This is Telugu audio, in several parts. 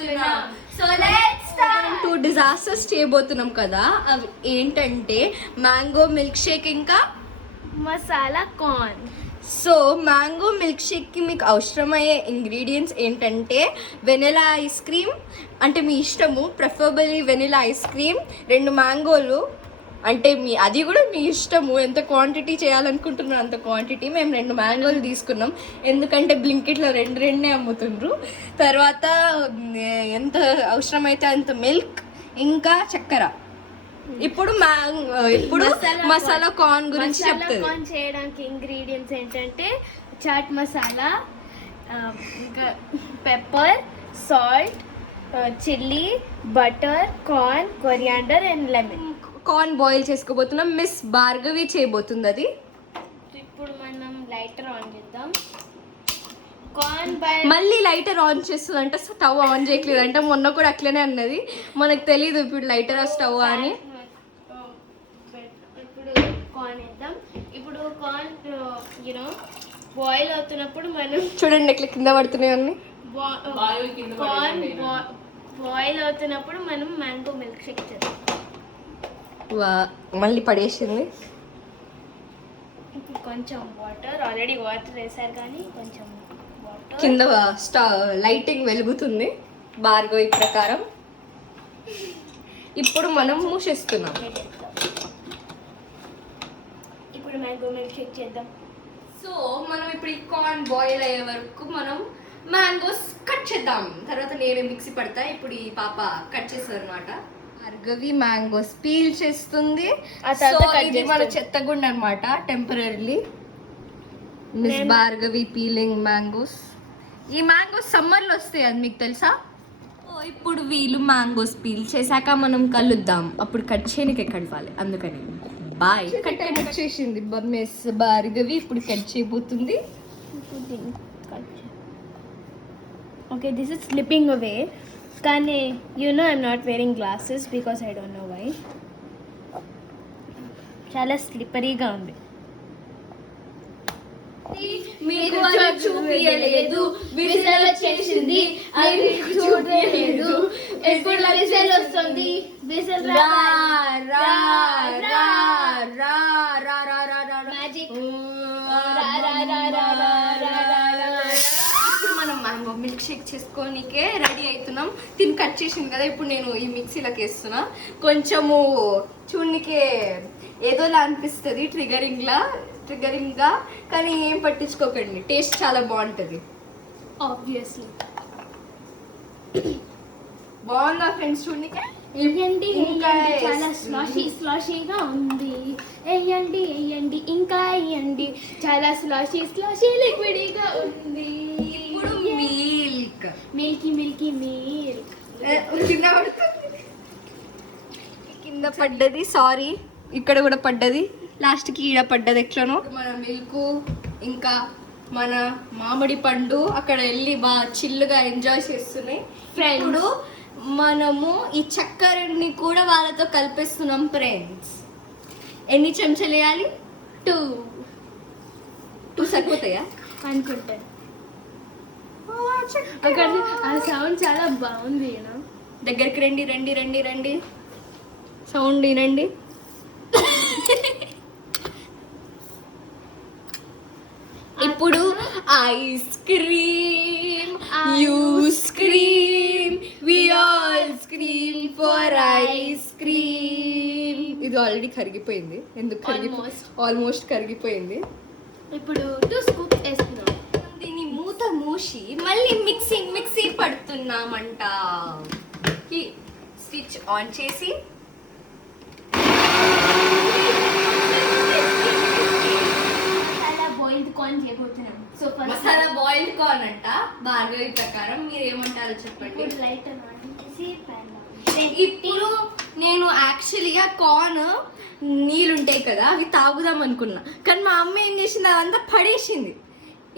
చేయబోతున్నాం. So let's start. 2 డిజాస్టర్స్ చేయబోతున్నాం కదా. అవి ఏంటంటే మ్యాంగో మిల్క్ షేక్ ఇంకా masala corn. So mango milk షేక్కి మీకు అవసరమయ్యే ఇంగ్రీడియంట్స్ ఏంటంటే వెనిలా ఐస్ క్రీమ్, అంటే మీ ఇష్టము, ప్రిఫరబుల్లీ వెనిలా ఐస్ క్రీమ్, 2 మ్యాంగోలు, అంటే అది కూడా మీ ఇష్టము, ఎంత క్వాంటిటీ చేయాలనుకుంటున్నారు అంత క్వాంటిటీ. మేము 2 మ్యాంగోలు తీసుకున్నాం ఎందుకంటే బ్లింకిట్లో 2 అమ్ముతుండ్రు. తర్వాత ఎంత అవసరమైతే అంత మిల్క్, ఇంకా చక్కెర. ఇప్పుడు మసాలా కార్న్ గురించి చెప్తాను. కార్న్ చేయడానికి ఇంగ్రీడియంట్స్ ఏంటంటే చాట్ మసాలా, ఇంకా pepper, salt, chilli, butter, corn, coriander and lemon. Corn boil చేసుకోబోతున్నాం. మిస్ భార్గవి చేయబోతుంది అది. ఇప్పుడు మనం లైటర్ ఆన్ చేద్దాం. మళ్ళీ లైటర్ ఆన్ చేస్తుందంటే స్టవ్ ఆన్ చేయట్లేదంటే, మొన్న కూడా అట్లనే అన్నది. మనకు తెలీదు ఇప్పుడు లైటర్ స్టవ్ అని. కార్న్ వేద్దాం. ఇప్పుడు కార్న్ బాయిల్ అవుతున్నప్పుడు మనం చూడండి ఎట్లా కింద పడుతున్నాయి అన్ని. కార్న్ బాయిల్ అవుతున్నప్పుడు మనం మ్యాంగో మిల్క్ షేక్ చేద్దాం. మళ్ళీ పడేసింది. ఇప్పుడు కొంచెం వాటర్, ఆల్రెడీ వాటర్ వేసారు కానీ కొంచెం వాటర్. కింద లైటింగ్ వెలుగుతుంది భార్గవి ప్రకారం. ఇప్పుడు మనం మూసేస్తున్నాం. ఇప్పుడు మ్యాంగో మిల్క్ షేక్ చేద్దాం. సో మనం ఇప్పుడు ఈ కార్న్ బాయిల్ అయ్యే వరకు మనం మ్యాంగోస్ కట్ చేద్దాం. తర్వాత నేను మిక్సీ పడతా. ఇప్పుడు ఈ పాప కట్ చేస్తుంది అనమాట. భార్గవి మ్యాంగోస్ పీల్ చేస్తుంది. ఇది మన చెత్తగుండ అనమాట temporarily. Miss Bhargavi peeling mangoes. ఈ మ్యాంగోస్ సమ్మర్లో వస్తాయి, అది మీకు తెలుసా? ఇప్పుడు వీళ్ళు మ్యాంగోస్ పీల్ చేశాక మనం కలుద్దాం. అప్పుడు కట్ చేయడానికి ఎక్కడ ఇవ్వాలి, అందుకని బాయ్. కట్ చేసింది మిస్ భార్గవి. ఇప్పుడు కట్ చేయబోతుంది. Okay, this is slipping away. కానీ I'm not wearing glasses because I don't know why. చాలా స్లిప్పరీగా ఉంది. మీకు చూపించలేదు, విజిల్ వచ్చేసింది, అది చూడలేదు. ఎప్పుడు విజిల్ వస్తుంది, విజిల్ రా రా రా రా రా రా రా రా మ్యాజిక్. ఇప్పుడు మనం మ్యాంగో మిల్క్ షేక్ చేసుకోనికే రెడీ అవుతున్నాం. దీన్ని కట్ చేసింది కదా, ఇప్పుడు నేను ఈ మిక్సీలోకి వేస్తున్నా. కొంచెము చూడనికే ఏదోలా అనిపిస్తుంది, ట్రిగరింగ్గా, కానీ ఏం పట్టించుకోకండి, టేస్ట్ చాలా బాగుంటుంది. ఆబ్వియస్లీ బాగుందా ఫ్రెండ్స్? చూడనికే వేయండి, చాలా స్లాషీగా ఉంది. వేయండి వేయండి, ఇంకా వేయండి, చాలా స్లాషీ లిక్విడ్గా ఉంది. ఇప్పుడు మిల్కీ కింద పడ్డది, సారీ, ఇక్కడ కూడా పడ్డది, లాస్ట్కి ఈడ పడ్డది. ఎట్లనో మన మిల్క్ ఇంకా మన మామిడి పండు అక్కడ వెళ్ళి బాగా చిల్లుగా ఎంజాయ్ చేస్తున్నాయి. ఇప్పుడు మనము ఈ చక్కెరని కూడా వాళ్ళతో కలిపేస్తున్నాం ఫ్రెండ్స్. ఎన్ని చెంచాలు వేయాలి? 2 సరిపోతాయా అనుకుంటాను. అక్కడ ఆ సౌండ్ చాలా బాగుంది. దగ్గరికి రండి, సౌండ్ వినండి. ఇప్పుడు ice cream, you scream, we all scream for ice cream. ఇది ఆల్రెడీ కరిగిపోయింది. ఎందుకు ఆల్మోస్ట్ కరిగిపోయింది. ఇప్పుడు 2 స్కూప్స్ వేస్తున్నాం. దీన్ని మూత మూసి మళ్ళీ మిక్సీ పడుతున్నామంట. స్విచ్ ఆన్ చేసి కార్న్ చేయబోతున్నాం. సో మసాలా బాయిల్డ్ కార్న్ అంట భార్గవి ప్రకారం. మీరు ఏమంటారో చెప్పండి. ఇప్పుడు నేను యాక్చువల్గా కార్న్ నీళ్ళుంటాయి కదా, అవి తాగుదాం అనుకున్నా, కానీ మా అమ్మ ఏం చేసింది, అదంతా పడేసింది.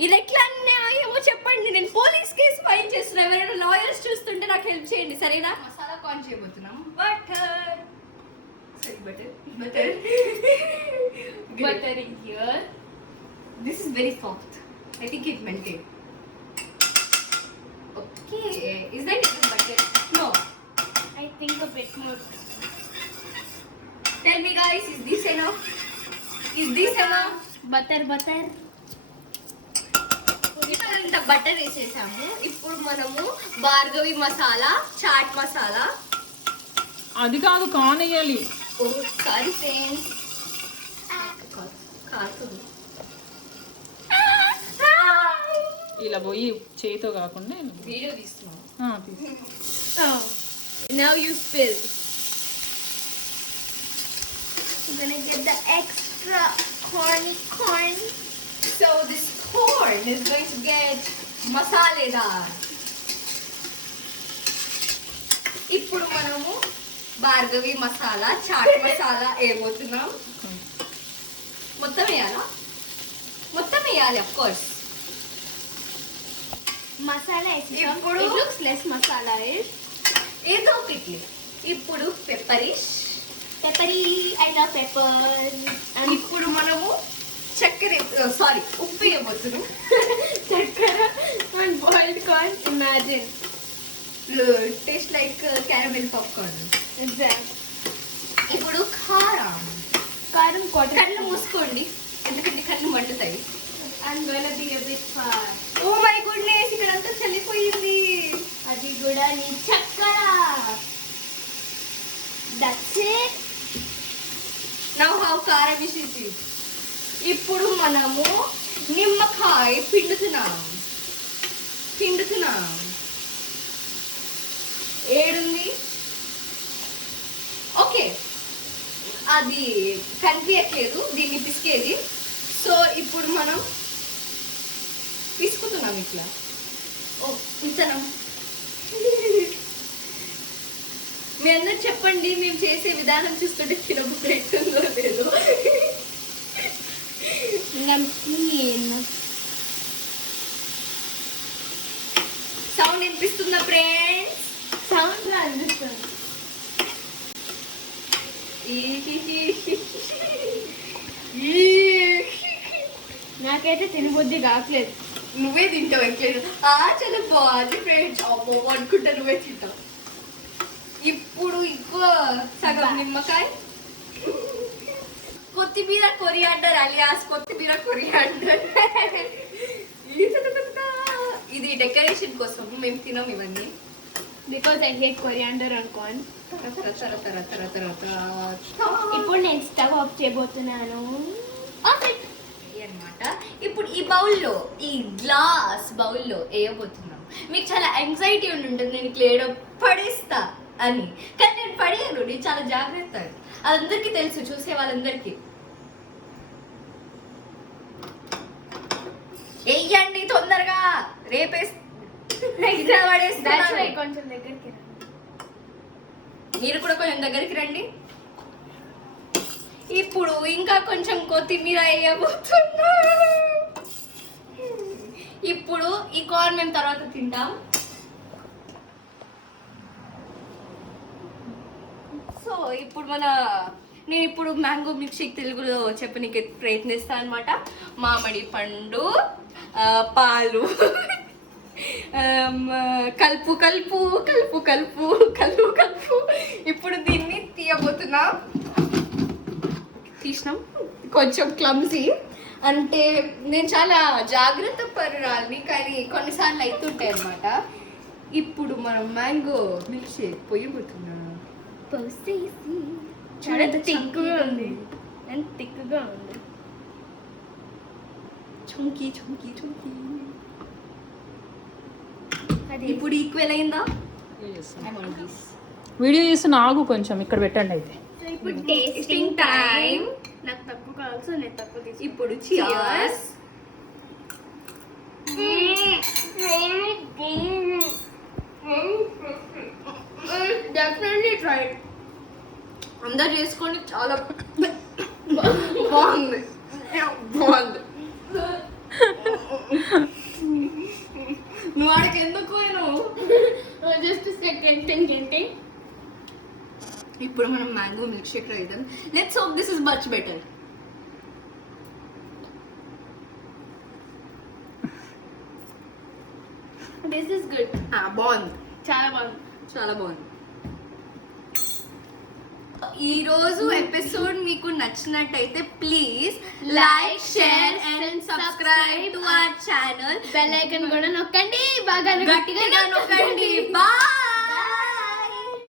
ఇది ఎట్లా ఏమో చెప్పండి. నేను పోలీస్ కేసు ఫైల్ చేస్తున్నా. ఎవరైనా లాయర్స్ చూస్తుంటే నాకు హెల్ప్ చేయండి, సరేనా? మసాలా కార్న్ చేయబోతున్నాం. Butter here. This is very soft. I think it melted. Okay. Is that enough butter? Tell me guys, is this enough? Is this enough? Butter ఇంత బటర్ వేసేసాము. ఇప్పుడు మనము భార్గవి మసాలా, చాట్ మసాలా, అది కాదు కార్న్ వేయాలి. ఓ సారీ ఫ్రెండ్స్, కాదు ఇలా పోయి చేతితో కాకుండా వీడియో తీస్తున్నాం. Now you spill. I'm gonna get the extra corn. So this corn is going to get masaledar. ఇప్పుడు మనము భార్గవి మసాలా, చాట్ మసాలా వేయబోతున్నాం. మొత్తం వేయాలా? మొత్తం వేయాలి అఫ్ కోర్స్. Masala is ఇప్పుడు- it looks less masala is. ఏదో ఒకటి. ఇప్పుడు పెప్పరిష్. Peppery, I love pepper. And ఇప్పుడు మనము చక్కెర, సారీ ఉప్పు వేయబోతున్నాం. chakra and boiled corn. Imagine. Taste like caramel popcorn. Exactly. ఇప్పుడు కారం. Karam quarter. కళ్ళు మూసుకోండి ఎందుకంటే కళ్ళు మండుతాయి. I'm gonna be a bit fast. Oh my goodness, ఇక్కడ అంతా చల్లిపోయింది. అది కూడా నీ చక్కర. That's it. నౌ హౌ కారం ఇస్ ఇట్. ఇప్పుడు మనము నిమ్మకాయ పిండుతున్నాం. ఏడుంది? ఓకే, అది కనిపించట్లేదు దీన్ని పిసికేది. సో ఇప్పుడు మనం పిసుకుతున్నాం ఇట్లా. ఓ విత్తనం. మీ అందరు చెప్పండి, మేము చేసే విధానం చూస్తుంటే తినబుద్ధి ఎట్టుందో లేదో. Namkeen. సౌండ్ వినిపిస్తుందా ఫ్రెండ్స్? Sound లా అనిపిస్తుంది. నాకైతే తినబుద్ధి కావట్లేదు. నువ్వే తింటావు ఎట్లేదు. చాలా బాగుంది ఫ్రెండ్స్. అమ్మో అనుకుంటా నువ్వే తింటావు. ఇప్పుడు ఇంకో సగం నిమ్మకాయ, కొత్తిమీర కొరియాండర్ అలియాస్ కొత్తిమీర కొరియాండర్. ఇది డెకరేషన్ కోసం, మేము తినం ఇవన్నీ. Because I hate coriander and corn. ఇప్పుడు నేను స్టవ్ ఆఫ్ చేయబోతున్నాను. అన్నమాట. ఇప్పుడు ఈ బౌల్లో, ఈ గ్లాస్ బౌల్లో వేయబోతున్నాం. మీకు చాలా యాంగ్జైటీ ఉంటుంది, నేను ఇట్లా పడేస్తా అని. కానీ నేను పడేయను, నేను చాలా జాగ్రత్త. అది అందరికీ తెలుసు, చూసే వాళ్ళందరికీ. వెయ్యండి తొందరగా, That's why పడేస్తా. కొంచెం దగ్గరికి రా. మీరు కూడా కొంచెం దగ్గరికి రండి. ఇప్పుడు ఇంకా కొంచెం కొత్తిమీర వేయబోతున్నా. ఇప్పుడు ఈ కార్న్ మేము తర్వాత తింటాం. సో ఇప్పుడు నేను ఇప్పుడు మ్యాంగో మిల్క్ షేక్ తెలుగులో చెప్పనీకి ప్రయత్నిస్తాను అనమాట. మామిడి పండు, పాలు, కలుపు కలుపు కలుపు కలుపు కలుపు కలుపు. ఇప్పుడు దీన్ని తీయబోతున్నాం. తీసినాం. కొంచెం క్లమ్సీ, అంటే నేను చాలా జాగ్రత్త పరురాల్ని, కానీ కొన్నిసార్లు అవుతుంటాయి అన్నమాట. ఇప్పుడు మనం మ్యాంగో మిల్క్ షేక్ పోయబోతున్నాం. చాలా థిక్గా ఉంది. అండ్ థిక్గా ఉంది. Chunky chunky chunky. అది ఇప్పుడు ఈక్వల్ అయిందా? వీడియో చేసి నాకు కొంచెం ఇక్కడ పెట్టండి అయితే. సో ఇప్పుడు టేస్టింగ్ Tasting టైం. time. నాకు తక్కువ కావాలి, సో నేను తక్కువ తీసుకుంటాను. ఇప్పుడు cheers. Definitely try it. అందరు చేసుకోండి, చాలా బాగుంది. బాగుంది. నువ్వు ఆడికి ఎందుకు పోయినావు? Just a second. ఇప్పుడు మనం మ్యాంగో మిల్క్ షేక్ రాయిద్దాం. Let's hope this is much better. This is good. బాగుంది, చాలా బాగుంది. చాలా బాగుంది. ఈ రోజు ఎపిసోడ్ మీకు నచ్చినట్టయితే please like share and subscribe to our channel. Bell icon కూడా నొక్కండి, బాగా గట్టిగా నొక్కండి. బాయ్.